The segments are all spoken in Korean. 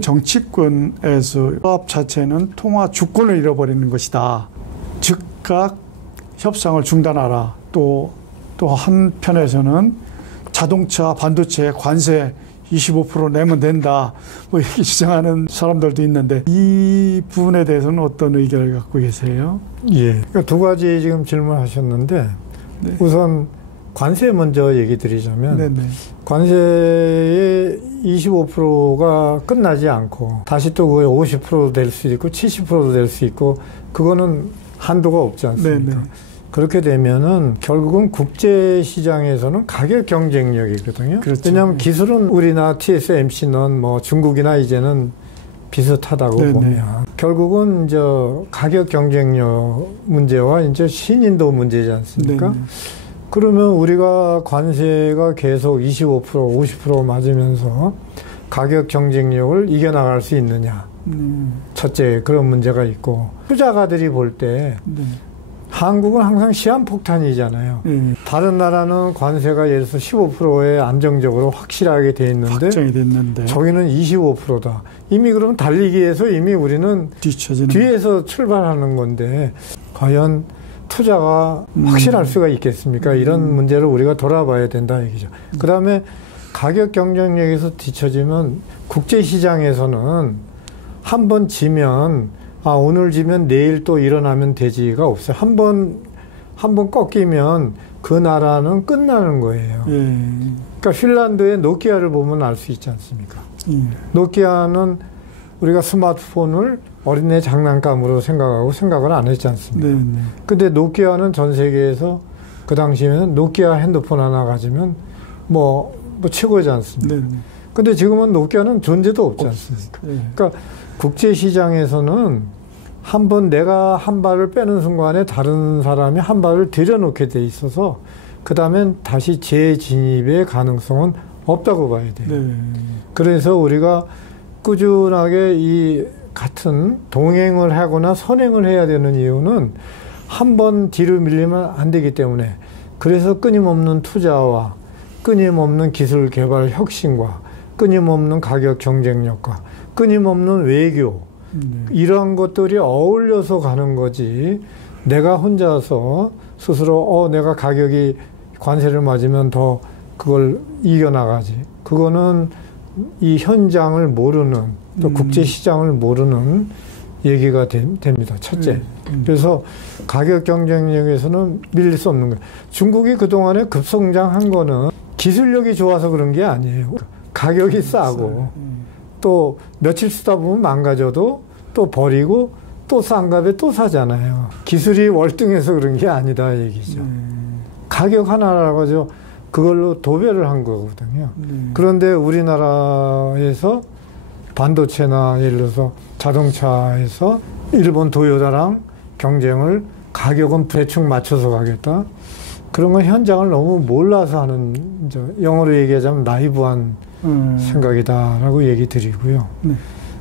정치권에서 조합 자체는 통화 주권을 잃어버리는 것이다. 즉각 협상을 중단하라. 또 한편에서는 자동차, 반도체 관세 25% 내면 된다. 뭐 이렇게 주장하는 사람들도 있는데 이 부분에 대해서는 어떤 의견을 갖고 계세요? 예. 그러니까 두 가지 지금 질문하셨는데 네. 우선 관세 먼저 얘기 드리자면 네네. 관세의 25%가 끝나지 않고 다시 또 그게 50%도 될 수 있고 70%도 될 수 있고 그거는 한도가 없지 않습니까? 네네. 그렇게 되면은 결국은 국제시장에서는 가격 경쟁력이거든요. 그렇죠. 왜냐하면 기술은 우리나 TSMC는 뭐 중국이나 이제는 비슷하다고 네네. 보면 결국은 이제 가격 경쟁력 문제와 이제 신인도 문제지 않습니까? 네네. 그러면 우리가 관세가 계속 25%, 50% 맞으면서 가격 경쟁력을 이겨나갈 수 있느냐. 첫째, 그런 문제가 있고. 투자가들이 볼 때 한국은 항상 시한폭탄이잖아요. 다른 나라는 관세가 예를 들어서 15%에 안정적으로 확실하게 돼 있는데 확정이 됐는데 저기는 25%다. 이미 그러면 달리기에서 이미 우리는 뒤에서 출발하는 건데 과연 투자가 확실할 수가 있겠습니까? 이런 문제를 우리가 돌아봐야 된다 얘기죠. 그 다음에 가격 경쟁력에서 뒤처지면 국제시장에서는 한 번 지면 오늘 지면 내일 또 일어나면 되지가 없어요. 한 번 꺾이면 그 나라는 끝나는 거예요. 그러니까 핀란드의 노키아를 보면 알 수 있지 않습니까? 노키아는 우리가 스마트폰을 어린애 장난감으로 생각을 안 했지 않습니까? 근데 노키아는 전 세계에서 그 당시에는 노키아 핸드폰 하나 가지면 뭐 최고지 않습니까? 근데 지금은 노키아는 존재도 없지 않습니까? 그러니까 국제시장에서는 한 번 내가 한 발을 빼는 순간에 다른 사람이 한 발을 들여놓게 돼 있어서 그 다음엔 다시 재진입의 가능성은 없다고 봐야 돼요. 그래서 우리가 꾸준하게 이 같은 동행을 하거나 선행을 해야 되는 이유는 한 번 뒤로 밀리면 안 되기 때문에 그래서 끊임없는 투자와 끊임없는 기술 개발 혁신과 끊임없는 가격 경쟁력과 끊임없는 외교 이러한 것들이 어울려서 가는 거지 내가 혼자서 스스로 내가 가격이 관세를 맞으면 더 그걸 이겨나가지 그거는 이 현장을 모르는 또 국제시장을 모르는 얘기가 됩니다. 첫째. 그래서 가격 경쟁력에서는 밀릴 수 없는 거예요. 중국이 그동안에 급성장한 거는 기술력이 좋아서 그런 게 아니에요. 가격이 싸고 또 며칠 쓰다 보면 망가져도 또 버리고 또 싼 값에 또 사잖아요. 기술이 월등해서 그런 게 아니다 얘기죠. 가격 하나라고 하죠. 그걸로 도배를 한 거거든요. 그런데 우리나라에서 반도체나 예를 들어서 자동차에서 일본 도요타랑 경쟁을 가격은 대충 맞춰서 가겠다. 그런 건 현장을 너무 몰라서 하는 영어로 얘기하자면 나이브한 생각이다라고 얘기 드리고요.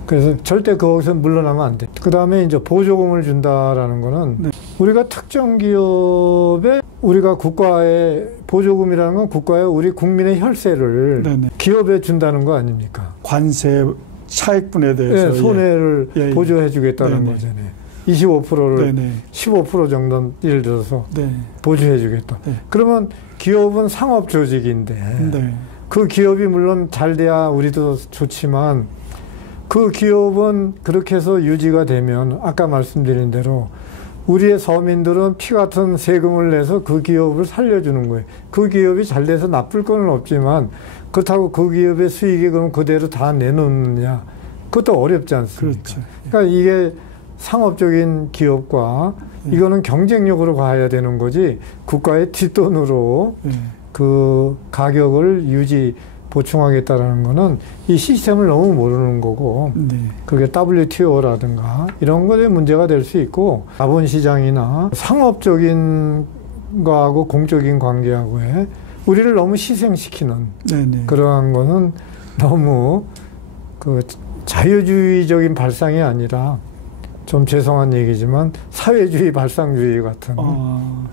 그래서 절대 거기서 물러나면 안 돼. 그 다음에 이제 보조금을 준다라는 거는 우리가 특정 기업에 우리가 국가의 보조금이라는 건 국가에 우리 국민의 혈세를 기업에 준다는 거 아닙니까? 관세 차익분에 대해서 손해를 보조해 주겠다는 거잖아요. 25%를 15% 정도 예를 들어서 보조해 주겠다. 그러면 기업은 상업 조직인데 그 기업이 물론 잘 돼야 우리도 좋지만 그 기업은 그렇게 해서 유지가 되면 아까 말씀드린 대로 우리의 서민들은 피 같은 세금을 내서 그 기업을 살려주는 거예요. 그 기업이 잘 돼서 나쁠 건 없지만 그렇다고 그 기업의 수익이 그럼 그대로 다 내놓느냐 그것도 어렵지 않습니까? 그렇죠. 그러니까 이게 상업적인 기업과 이거는 경쟁력으로 가야 되는 거지 국가의 뒷돈으로 그 가격을 보충하겠다라는 거는 이 시스템을 너무 모르는 거고 그게 WTO라든가 이런 것에 문제가 될 수 있고 자본시장이나 상업적인 거하고 공적인 관계하고에 우리를 너무 희생시키는 그러한 거는 너무 그 자유주의적인 발상이 아니라 좀 죄송한 얘기지만 사회주의 발상주의 같은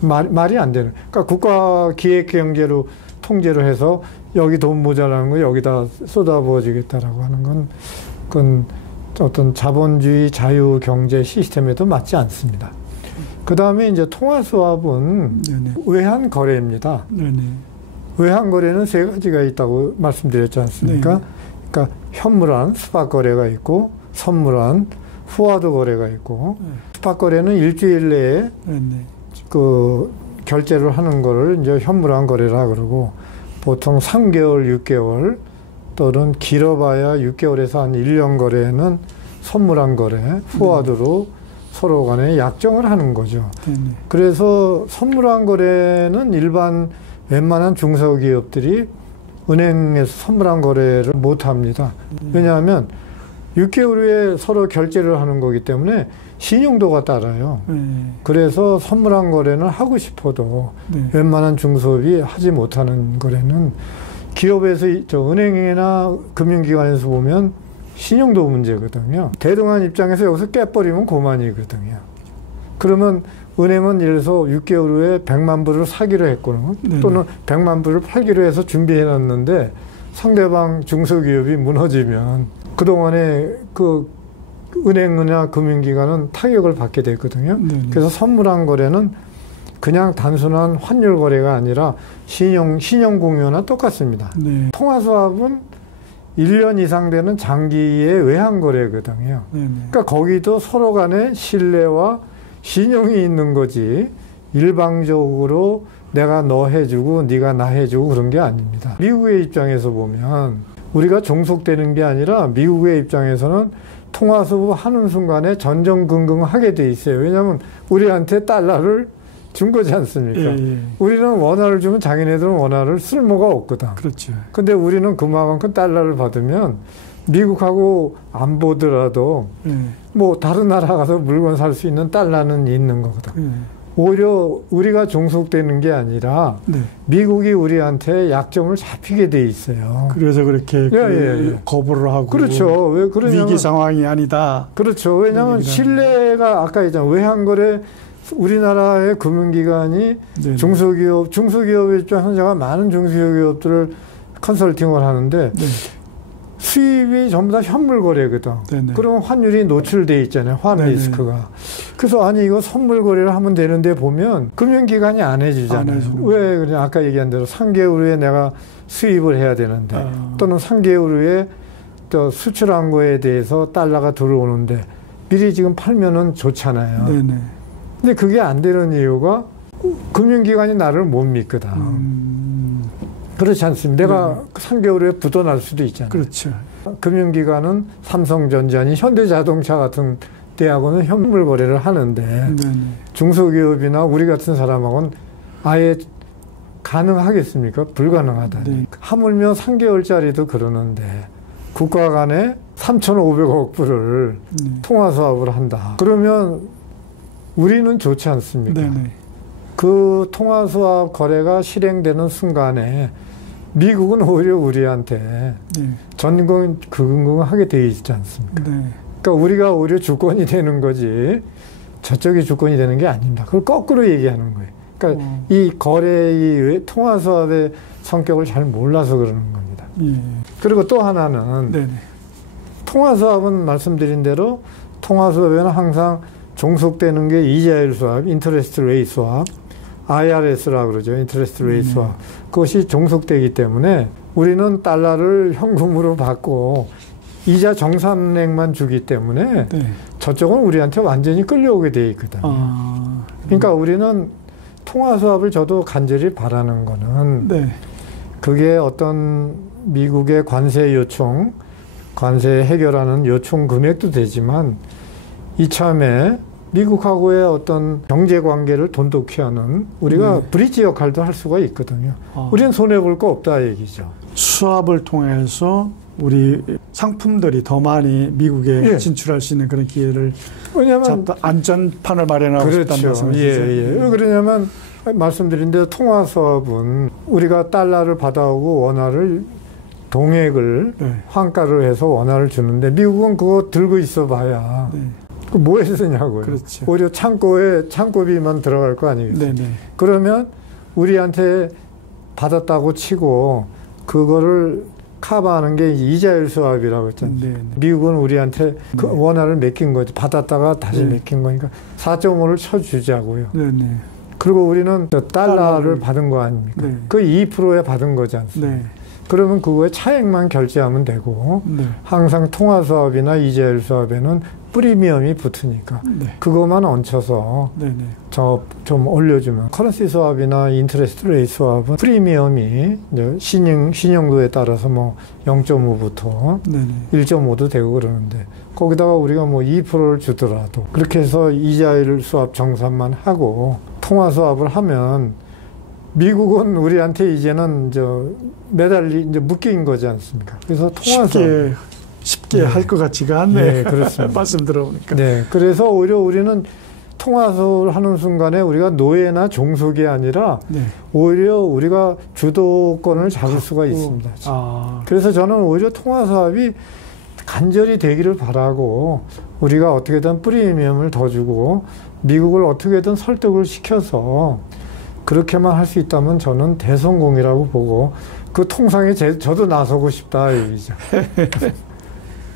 말이 안 되는. 그러니까 국가 기획 경제로 통제로 해서 여기 돈 모자라는 거 여기다 쏟아부어주겠다라고 하는 건 그건 어떤 자본주의 자유 경제 시스템에도 맞지 않습니다. 그 다음에 이제 통화수합은 네네. 외환 거래입니다. 네네. 외환 거래는 세 가지가 있다고 말씀드렸지 않습니까? 네. 그러니까 현물환, 스팟 거래가 있고, 선물환, 후화드 거래가 있고, 네. 스팟 거래는 일주일 내에 네네. 그 결제를 하는 거를 이제 현물환 거래라 그러고, 보통 3개월, 6개월 또는 길어봐야 6개월에서 한 1년 거래는 선물환 거래, 후화드로 서로 간에 약정을 하는 거죠. 네네. 그래서 선물환 거래는 일반 웬만한 중소기업들이 은행에서 선물환 거래를 못 합니다. 왜냐하면 6개월 후에 서로 결제를 하는 거기 때문에 신용도가 따라요. 네. 그래서 선물환 거래는 하고 싶어도 네. 웬만한 중소기업이 하지 못하는 거래는 기업에서 은행이나 금융기관에서 보면 신용도 문제거든요. 대등한 입장에서 여기서 깨버리면 고만이거든요. 그러면 은행은 예를 들어서 6개월 후에 100만 불을 사기로 했거나 또는 100만 불을 팔기로 해서 준비해 놨는데 상대방 중소기업이 무너지면 그동안에 그 은행이나 금융기관은 타격을 받게 됐거든요. 그래서 선물환 거래는 그냥 단순한 환율 거래가 아니라 신용 공유나 똑같습니다. 네. 통화수합은 1년 이상 되는 장기의 외환 거래거든요. 그러니까 거기도 서로 간에 신뢰와 신용이 있는 거지 일방적으로 내가 너 해주고 네가 나 해주고 그런 게 아닙니다. 미국의 입장에서 보면 우리가 종속되는 게 아니라 미국의 입장에서는 통화수합 하는 순간에 전전긍긍하게 돼 있어요. 왜냐하면 우리한테 달러를 준 거지 않습니까? 예. 우리는 원화를 주면 자기네들은 원화를 쓸모가 없거든. 그렇죠. 근데 우리는 그만큼 달러를 받으면 미국하고 안 보더라도 뭐 다른 나라 가서 물건 살 수 있는 달러는 있는 거거든. 오히려 우리가 종속되는 게 아니라 미국이 우리한테 약점을 잡히게 돼 있어요. 그래서 그렇게 거부를 하고. 그렇죠. 왜 그러냐면 위기 상황이 아니다. 그렇죠. 왜냐하면 신뢰가 아까 있잖아요. 외환거래 우리나라의 금융기관이 중소기업의 입장에서 제가 많은 중소기업들을 컨설팅을 하는데 수입이 전부 다 현물 거래거든. 그러면 환율이 노출돼 있잖아요. 환 리스크가. 그래서 아니 이거 선물 거래를 하면 되는데 보면 금융기관이 안 해주잖아요. 왜 그냥 아까 얘기한 대로 3개월 후에 내가 수입을 해야 되는데 또는 3개월 후에 또 수출한 거에 대해서 달러가 들어오는데 미리 지금 팔면은 좋잖아요. 근데 그게 안 되는 이유가 금융기관이 나를 못 믿거든. 그렇지 않습니다. 내가 3개월 후에 부도날 수도 있잖아요. 그렇죠. 금융기관은 삼성전자니 현대자동차 같은 데하고는 현물 거래를 하는데 중소기업이나 우리 같은 사람하고는 아예 가능하겠습니까? 불가능하다. 하물며 3개월짜리도 그러는데 국가 간에 3,500억 불을 통화수합을 한다. 그러면 우리는 좋지 않습니까? 그 통화수합 거래가 실행되는 순간에 미국은 오히려 우리한테 전긍긍하게 돼 있지 않습니까? 그러니까 우리가 오히려 주권이 되는 거지 저쪽이 주권이 되는 게 아닙니다. 그걸 거꾸로 얘기하는 거예요. 그러니까 이 거래의 통화수합의 성격을 잘 몰라서 그러는 겁니다. 그리고 또 하나는 통화수합은 말씀드린 대로 통화수합에는 항상 종속되는 게 이자율 수합, 인터레스트 레이트 수합, IRS라고 그러죠. 인터레스트 레이트 수합. 그것이 종속되기 때문에 우리는 달러를 현금으로 받고 이자 정산액만 주기 때문에 저쪽은 우리한테 완전히 끌려오게 돼 있거든요. 그러니까 우리는 통화수합을 저도 간절히 바라는 거는 그게 어떤 미국의 관세 요청, 관세 해결하는 요청 금액도 되지만 이참에 미국하고의 어떤 경제 관계를 돈독히 하는 우리가 브릿지 역할도 할 수가 있거든요. 우리는 손해볼 거 없다 얘기죠. 수합을 통해서 우리 상품들이 더 많이 미국에 진출할 수 있는 그런 기회를 잡다 안전판을 마련하고 싶다는 말씀이시죠? 왜 그러냐면 말씀드린 대로 통화수합은 우리가 달러를 받아오고 원화를 동액을 환가를 해서 원화를 주는데 미국은 그거 들고 있어 봐야 뭐에 쓰냐고요. 그렇죠. 오히려 창고비만 들어갈 거 아니겠어요. 그러면 우리한테 받았다고 치고 그거를 커버하는 게 이자율 수합이라고 했잖아요. 네. 미국은 우리한테 그 원화를 맡긴 거죠. 받았다가 다시 네. 맡긴 거니까 4.5를 쳐주자고요. 네. 네. 그리고 우리는 달러를 받은 거 아닙니까? 네. 그 2%에 받은 거지 않습니까? 네. 그러면 그거에 차액만 결제하면 되고 네. 항상 통화 수합이나 이자율 수합에는 프리미엄이 붙으니까 네. 그것만 얹혀서 네. 네. 좀 올려주면 커런시 수합이나 인터레스트 레이트 수합은 프리미엄이 이제 신용도에 따라서 뭐 0.5부터 네. 1.5도 되고 그러는데 거기다가 우리가 뭐 2%를 주더라도 그렇게 해서 이자율 수합 정산만 하고 통화 수합을 하면 수합은 우리한테 이제는 이제 묶인 거지 않습니까? 그래서 통화 쉽게 할 것 같지가 않네. 네, 그렇습니다. 말씀 들어보니까. 네, 그래서 오히려 우리는 통화 수합을 하는 순간에 우리가 노예나 종속이 아니라 네. 오히려 우리가 주도권을 잡을 수가 있습니다. 그래서 저는 오히려 통화 수합이 간절히 되기를 바라고 우리가 어떻게든 프리미엄을 더 주고 미국을 어떻게든 설득을 시켜서 그렇게만 할 수 있다면 저는 대성공이라고 보고 그 통상에 저도 나서고 싶다 이 얘기죠.